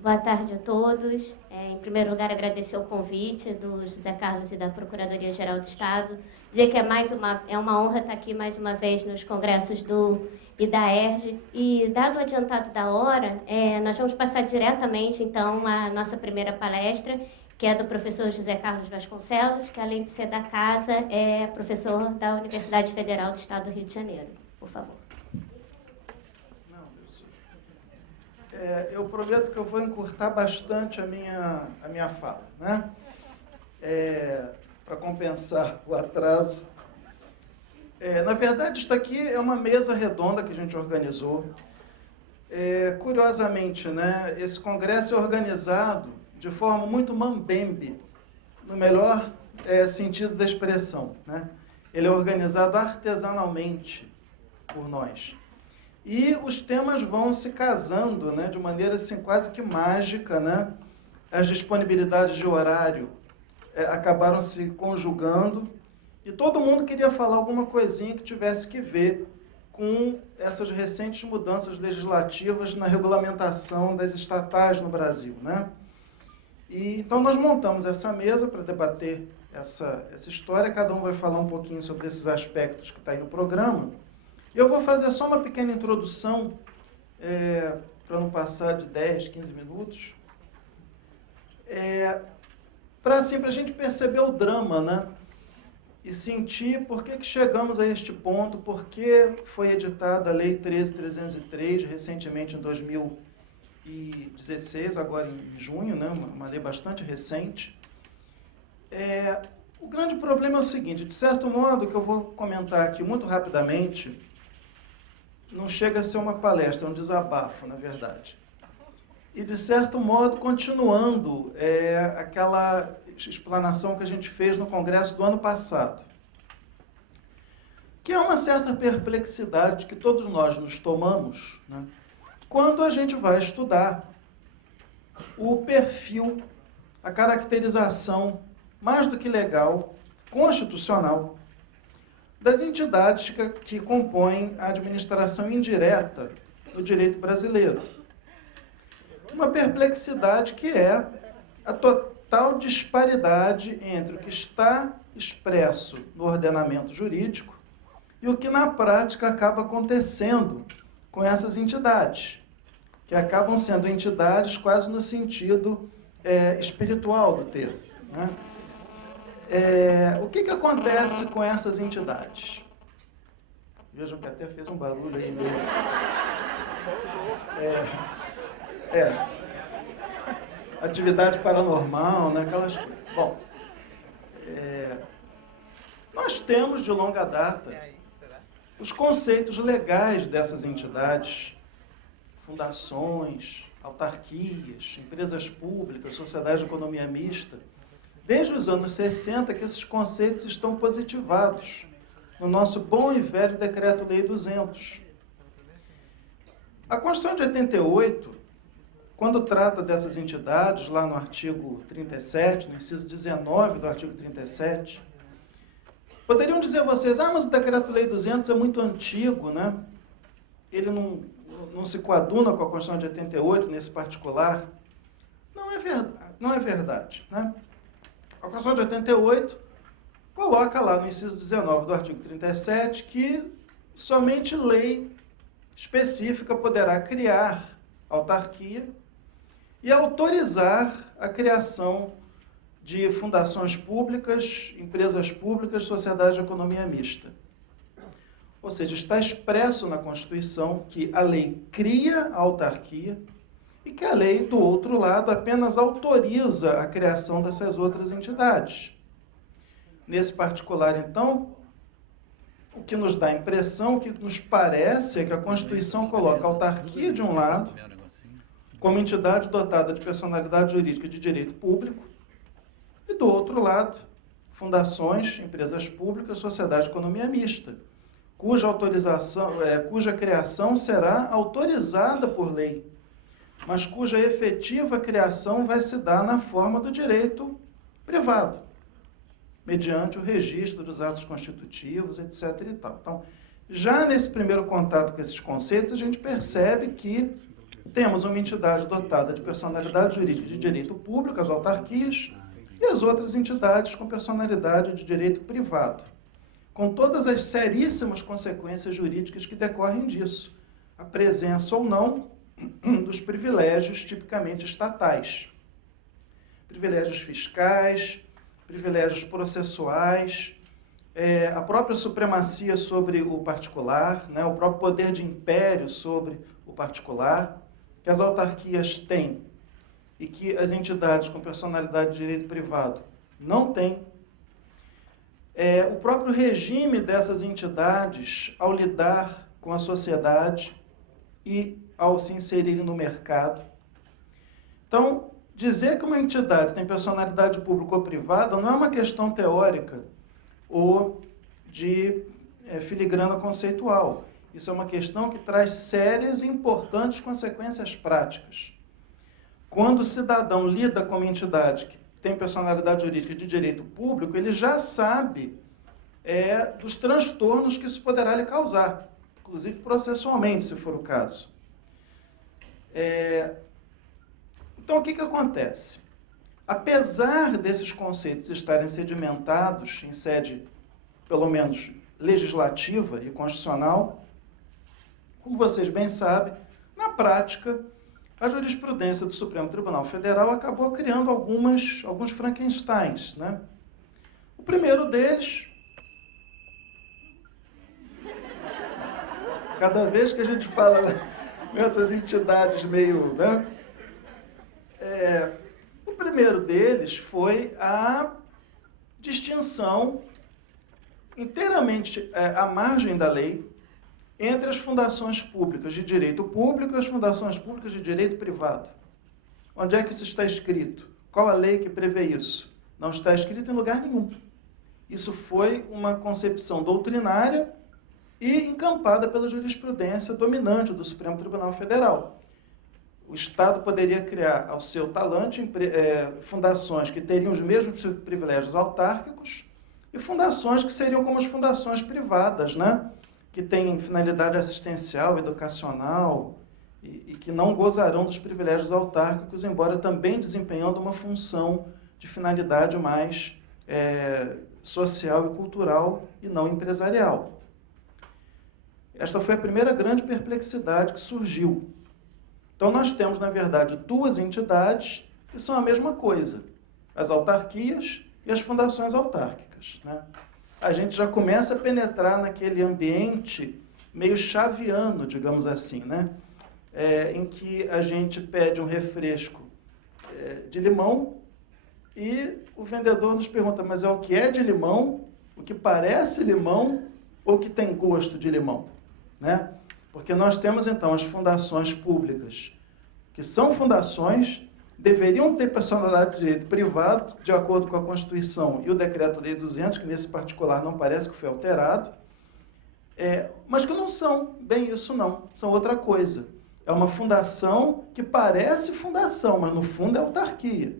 Boa tarde a todos. Em primeiro lugar, agradecer o convite do José Carlos e da Procuradoria-Geral do Estado. Dizer que é uma honra estar aqui mais uma vez nos congressos do IDAERJ. E, dado o adiantado da hora, nós vamos passar diretamente, então, à nossa primeira palestra, que é do professor José Carlos Vasconcelos, que, além de ser da casa, é professor da Universidade Federal do Estado do Rio de Janeiro. Por favor. Eu prometo que eu vou encurtar bastante a minha fala, né? Para compensar o atraso. Na verdade, isso aqui é uma mesa redonda que a gente organizou. Curiosamente, né, esse congresso é organizado de forma muito mambembe, no melhor sentido da expressão, né? Ele é organizado artesanalmente por nós. E os temas vão se casando, né, de maneira assim, quase que mágica, né? As disponibilidades de horário acabaram se conjugando e todo mundo queria falar alguma coisinha que tivesse que ver com essas recentes mudanças legislativas na regulamentação das estatais no Brasil, né? E, então nós montamos essa mesa para debater essa história, cada um vai falar um pouquinho sobre esses aspectos que está aí no programa. Eu vou fazer só uma pequena introdução, para não passar de 10, 15 minutos, para a gente perceber o drama, né? E sentir por que chegamos a este ponto, por que foi editada a Lei 13.303, recentemente em 2016, agora em junho, né? Uma lei bastante recente. O grande problema é o seguinte, de certo modo, que eu vou comentar aqui muito rapidamente, não chega a ser uma palestra, é um desabafo, na verdade. E, de certo modo, continuando aquela explanação que a gente fez no congresso do ano passado, que é uma certa perplexidade que todos nós nos tomamos, né, quando a gente vai estudar o perfil, a caracterização, mais do que legal, constitucional, das entidades que compõem a administração indireta do direito brasileiro. Uma perplexidade que é a total disparidade entre o que está expresso no ordenamento jurídico e o que na prática acaba acontecendo com essas entidades, que acabam sendo entidades quase no sentido espiritual do termo, né? O que acontece com essas entidades? Vejam que até fez um barulho aí mesmo. Atividade paranormal, né? Aquelas coisas. Bom, nós temos de longa data os conceitos legais dessas entidades, fundações, autarquias, empresas públicas, sociedade de economia mista. Desde os anos 60 que esses conceitos estão positivados no nosso bom e velho Decreto-Lei 200. A Constituição de 88, quando trata dessas entidades, lá no artigo 37, no inciso 19 do artigo 37, poderiam dizer vocês, mas o Decreto-Lei 200 é muito antigo, né? Ele não se coaduna com a Constituição de 88 nesse particular. Não é verdade, né? A Constituição de 88 coloca lá no inciso 19 do artigo 37 que somente lei específica poderá criar autarquia e autorizar a criação de fundações públicas, empresas públicas, sociedade de economia mista. Ou seja, está expresso na Constituição que a lei cria a autarquia e que a lei, do outro lado, apenas autoriza a criação dessas outras entidades. Nesse particular, então, o que nos dá a impressão, o que nos parece, é que a Constituição coloca a autarquia de um lado, como entidade dotada de personalidade jurídica de direito público, e do outro lado, fundações, empresas públicas, sociedade de economia mista, cuja criação será autorizada por lei, mas cuja efetiva criação vai se dar na forma do direito privado, mediante o registro dos atos constitutivos, etc. e tal. Então, já nesse primeiro contato com esses conceitos, a gente percebe que temos uma entidade dotada de personalidade jurídica de direito público, as autarquias, e as outras entidades com personalidade de direito privado, com todas as seríssimas consequências jurídicas que decorrem disso, a presença ou não dos privilégios tipicamente estatais. Privilégios fiscais, privilégios processuais, a própria supremacia sobre o particular, né, o próprio poder de império sobre o particular, que as autarquias têm e que as entidades com personalidade de direito privado não têm. O próprio regime dessas entidades ao lidar com a sociedade e ao se inserirem no mercado. Então, dizer que uma entidade tem personalidade pública ou privada não é uma questão teórica ou de filigrana conceitual. Isso é uma questão que traz sérias e importantes consequências práticas. Quando o cidadão lida com uma entidade que tem personalidade jurídica de direito público, ele já sabe dos transtornos que isso poderá lhe causar, inclusive processualmente, se for o caso. Então, o que acontece? Apesar desses conceitos estarem sedimentados em sede, pelo menos, legislativa e constitucional, como vocês bem sabem, na prática, a jurisprudência do Supremo Tribunal Federal acabou criando alguns Frankensteins, né? O primeiro deles, cada vez que a gente fala nessas entidades meio, né? O primeiro deles foi a distinção inteiramente à margem da lei entre as fundações públicas de direito público e as fundações públicas de direito privado. Onde é que isso está escrito? Qual a lei que prevê isso? Não está escrito em lugar nenhum. Isso foi uma concepção doutrinária e encampada pela jurisprudência dominante do Supremo Tribunal Federal. O Estado poderia criar ao seu talante fundações que teriam os mesmos privilégios autárquicos e fundações que seriam como as fundações privadas, né? Que têm finalidade assistencial, educacional e que não gozarão dos privilégios autárquicos, embora também desempenhando uma função de finalidade mais social e cultural e não empresarial. Esta foi a primeira grande perplexidade que surgiu. Então, nós temos, na verdade, duas entidades que são a mesma coisa, as autarquias e as fundações autárquicas, né? A gente já começa a penetrar naquele ambiente meio chaviano, digamos assim, né? Em que a gente pede um refresco de limão e o vendedor nos pergunta, mas é o que é de limão, o que parece limão ou o que tem gosto de limão, né? Porque nós temos, então, as fundações públicas, que são fundações, deveriam ter personalidade de direito privado, de acordo com a Constituição e o Decreto-Lei 200, que nesse particular não parece que foi alterado, mas que não são bem isso não, são outra coisa. É uma fundação que parece fundação, mas no fundo é autarquia.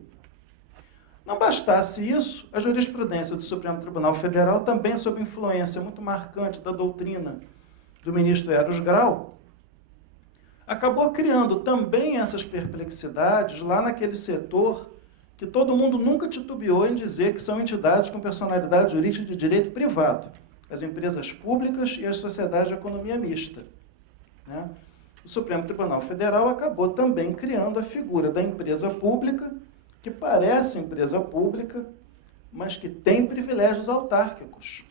Não bastasse isso, a jurisprudência do Supremo Tribunal Federal, também sob influência muito marcante da doutrina do ministro Eros Grau, acabou criando também essas perplexidades lá naquele setor que todo mundo nunca titubeou em dizer que são entidades com personalidade jurídica de direito privado, as empresas públicas e as sociedades de economia mista, né? O Supremo Tribunal Federal acabou também criando a figura da empresa pública, que parece empresa pública, mas que tem privilégios autárquicos.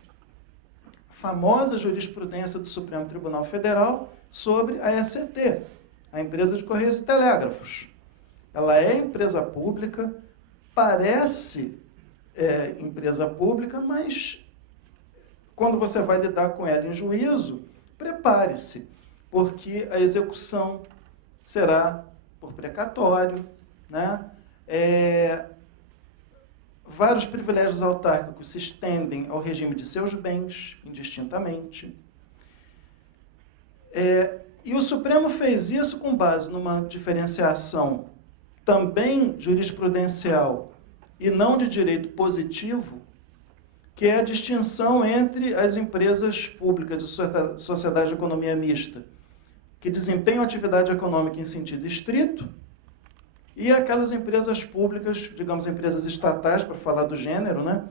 A famosa jurisprudência do Supremo Tribunal Federal sobre a ECT, a Empresa de Correios e Telégrafos. Ela é empresa pública, parece empresa pública, mas quando você vai lidar com ela em juízo, prepare-se, porque a execução será por precatório, né? Vários privilégios autárquicos se estendem ao regime de seus bens, indistintamente. E o Supremo fez isso com base numa diferenciação também jurisprudencial e não de direito positivo, que é a distinção entre as empresas públicas de sociedade de economia mista que desempenham atividade econômica em sentido estrito, e aquelas empresas públicas, digamos, empresas estatais, para falar do gênero, né,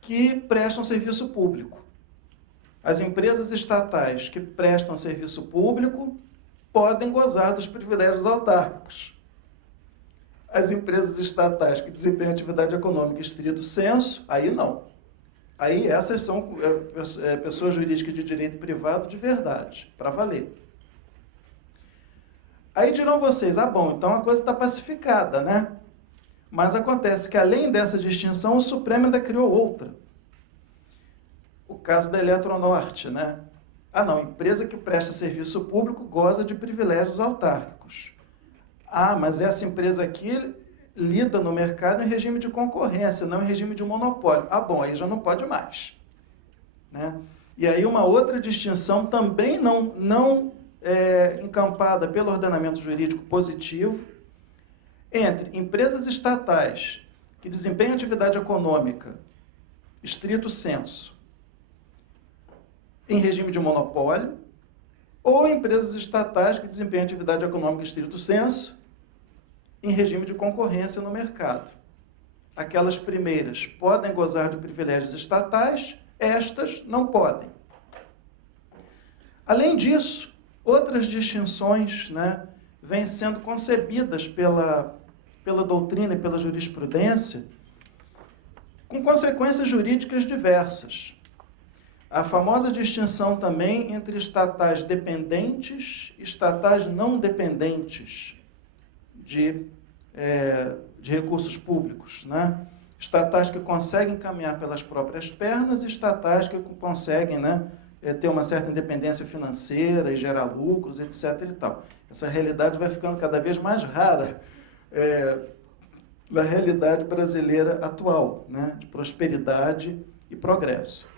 que prestam serviço público. As empresas estatais que prestam serviço público podem gozar dos privilégios autárquicos. As empresas estatais que desempenham atividade econômica em estrito senso, aí não. Aí essas são pessoas jurídicas de direito privado de verdade, para valer. Aí dirão vocês, bom, então a coisa está pacificada, né? Mas acontece que, além dessa distinção, o Supremo ainda criou outra. O caso da Eletronorte, né? Não, empresa que presta serviço público goza de privilégios autárquicos. Mas essa empresa aqui lida no mercado em regime de concorrência, não em regime de monopólio. Bom, aí já não pode mais. Né? E aí uma outra distinção também não encampada pelo ordenamento jurídico positivo entre empresas estatais que desempenham atividade econômica estrito sensu em regime de monopólio ou empresas estatais que desempenham atividade econômica estrito sensu em regime de concorrência no mercado. Aquelas primeiras podem gozar de privilégios estatais, estas não podem. Além disso, outras distinções, né, vêm sendo concebidas pela doutrina e pela jurisprudência com consequências jurídicas diversas. A famosa distinção também entre estatais dependentes e estatais não dependentes de recursos públicos, né? Estatais que conseguem caminhar pelas próprias pernas e estatais que conseguem, né, ter uma certa independência financeira e gerar lucros, etc. e tal. Essa realidade vai ficando cada vez mais rara na realidade brasileira atual, né, de prosperidade e progresso.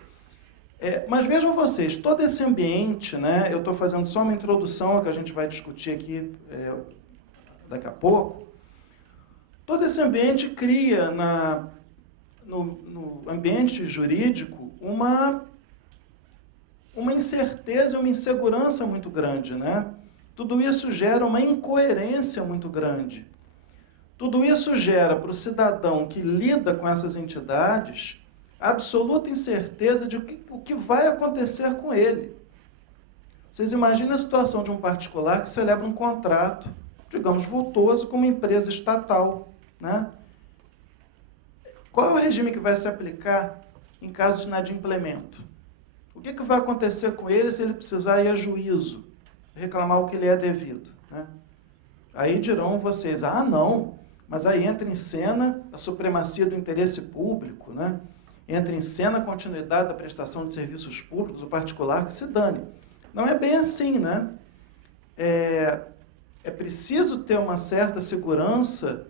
Mas vejam vocês, todo esse ambiente, né, eu estou fazendo só uma introdução ao que a gente vai discutir aqui daqui a pouco, todo esse ambiente cria no ambiente jurídico uma incerteza, uma insegurança muito grande, né? Tudo isso gera uma incoerência muito grande. Tudo isso gera para o cidadão que lida com essas entidades absoluta incerteza de o que vai acontecer com ele. Vocês imaginem a situação de um particular que celebra um contrato, digamos, vultoso com uma empresa estatal, né? Qual é o regime que vai se aplicar em caso de inadimplemento? O que vai acontecer com ele se ele precisar ir a juízo, reclamar o que lhe é devido, né? Aí dirão vocês, não, mas aí entra em cena a supremacia do interesse público, né? Entra em cena a continuidade da prestação de serviços públicos, o particular que se dane. Não é bem assim, né? É preciso ter uma certa segurança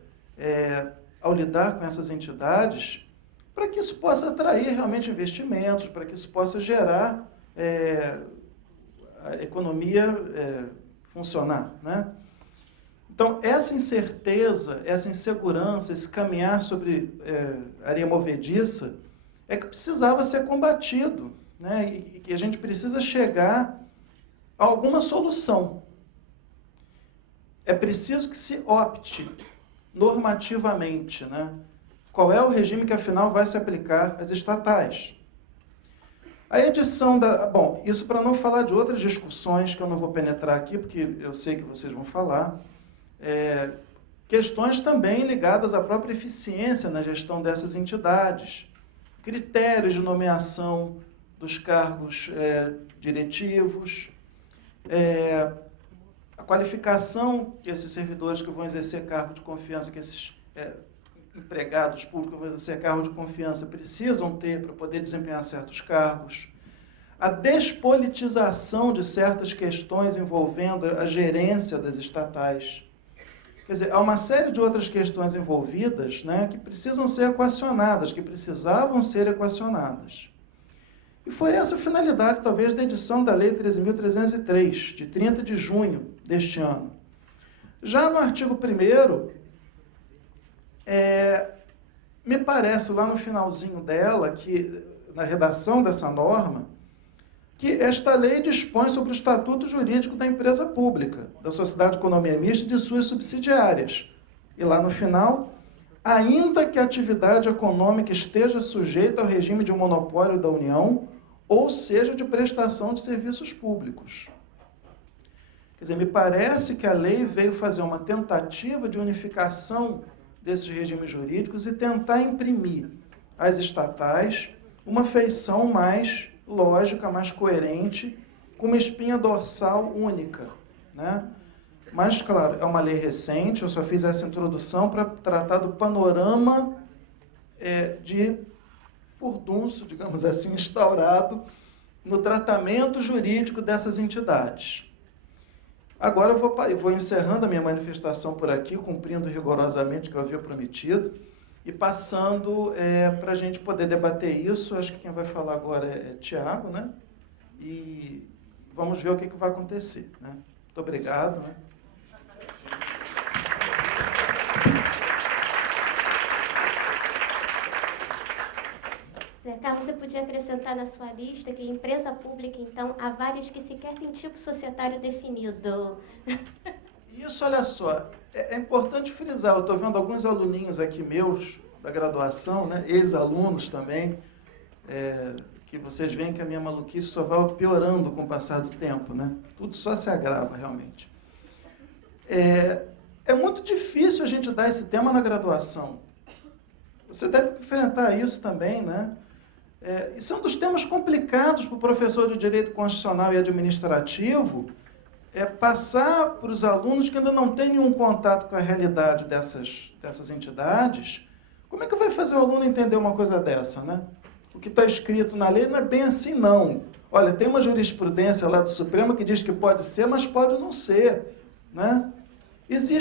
ao lidar com essas entidades para que isso possa atrair realmente investimentos, para que isso possa gerar a economia funcionar, né? Então, essa incerteza, essa insegurança, esse caminhar sobre areia movediça é que precisava ser combatido, né? E que a gente precisa chegar a alguma solução. É preciso que se opte normativamente, né? Qual é o regime que, afinal, vai se aplicar às estatais. A edição da... Bom, isso para não falar de outras discussões que eu não vou penetrar aqui, porque eu sei que vocês vão falar. Questões também ligadas à própria eficiência na gestão dessas entidades. Critérios de nomeação dos cargos diretivos. A qualificação que esses servidores que vão exercer cargo de confiança, que esses empregados públicos que vão exercer cargo de confiança precisam ter para poder desempenhar certos cargos. A despolitização de certas questões envolvendo a gerência das estatais. Quer dizer, há uma série de outras questões envolvidas, né, que precisam ser equacionadas, que precisavam ser equacionadas. E foi essa a finalidade, talvez, da edição da Lei 13.303, de 30 de junho deste ano. Já no artigo 1º, me parece, lá no finalzinho dela, que na redação dessa norma, que esta lei dispõe sobre o estatuto jurídico da empresa pública, da sociedade de economia mista e de suas subsidiárias. E lá no final, ainda que a atividade econômica esteja sujeita ao regime de monopólio da União, ou seja, de prestação de serviços públicos. Quer dizer, me parece que a lei veio fazer uma tentativa de unificação desses regimes jurídicos e tentar imprimir às estatais uma feição mais lógica, mais coerente, com uma espinha dorsal única, né? Mas, claro, é uma lei recente, eu só fiz essa introdução para tratar do panorama de furdúncio, digamos assim, instaurado no tratamento jurídico dessas entidades. Agora eu vou encerrando a minha manifestação por aqui, cumprindo rigorosamente o que eu havia prometido, e passando para a gente poder debater isso. Acho que quem vai falar agora é Tiago, né? E vamos ver o que vai acontecer, né? Muito obrigado, né? Zé Carlos, você podia acrescentar na sua lista que empresa pública, então, há várias que sequer têm tipo societário definido. Isso, olha só, é importante frisar, eu estou vendo alguns aluninhos aqui meus, da graduação, né, ex-alunos também, que vocês veem que a minha maluquice só vai piorando com o passar do tempo, né? Tudo só se agrava, realmente. É muito difícil a gente dar esse tema na graduação. Você deve enfrentar isso também, né? Isso é um dos temas complicados para o professor de Direito Constitucional e Administrativo, passar para os alunos que ainda não têm nenhum contato com a realidade dessas entidades. Como é que vai fazer o aluno entender uma coisa dessa, né? O que está escrito na lei não é bem assim, não. Olha, tem uma jurisprudência lá do Supremo que diz que pode ser, mas pode não ser, né? Isso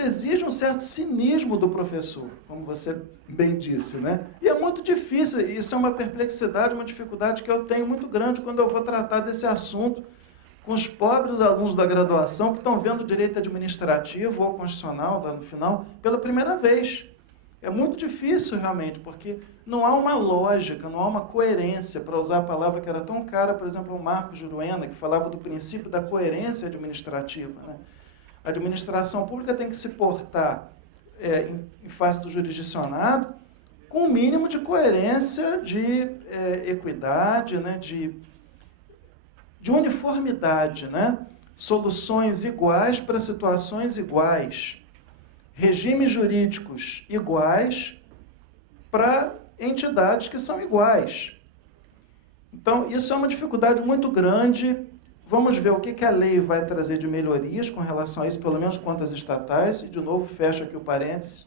exige um certo cinismo do professor, como você bem disse, né? E é muito difícil, isso é uma perplexidade, uma dificuldade que eu tenho muito grande quando eu vou tratar desse assunto com os pobres alunos da graduação que estão vendo direito administrativo ou constitucional, lá no final, pela primeira vez. É muito difícil, realmente, porque não há uma lógica, não há uma coerência, para usar a palavra que era tão cara, por exemplo, o Marcos Juruena, que falava do princípio da coerência administrativa, né? A administração pública tem que se portar em face do jurisdicionado com o mínimo de coerência, de equidade, né? de uniformidade, né? Soluções iguais para situações iguais, regimes jurídicos iguais para entidades que são iguais. Então, isso é uma dificuldade muito grande. Vamos ver o que a lei vai trazer de melhorias com relação a isso, pelo menos quanto às estatais, e, de novo, fecho aqui o parênteses,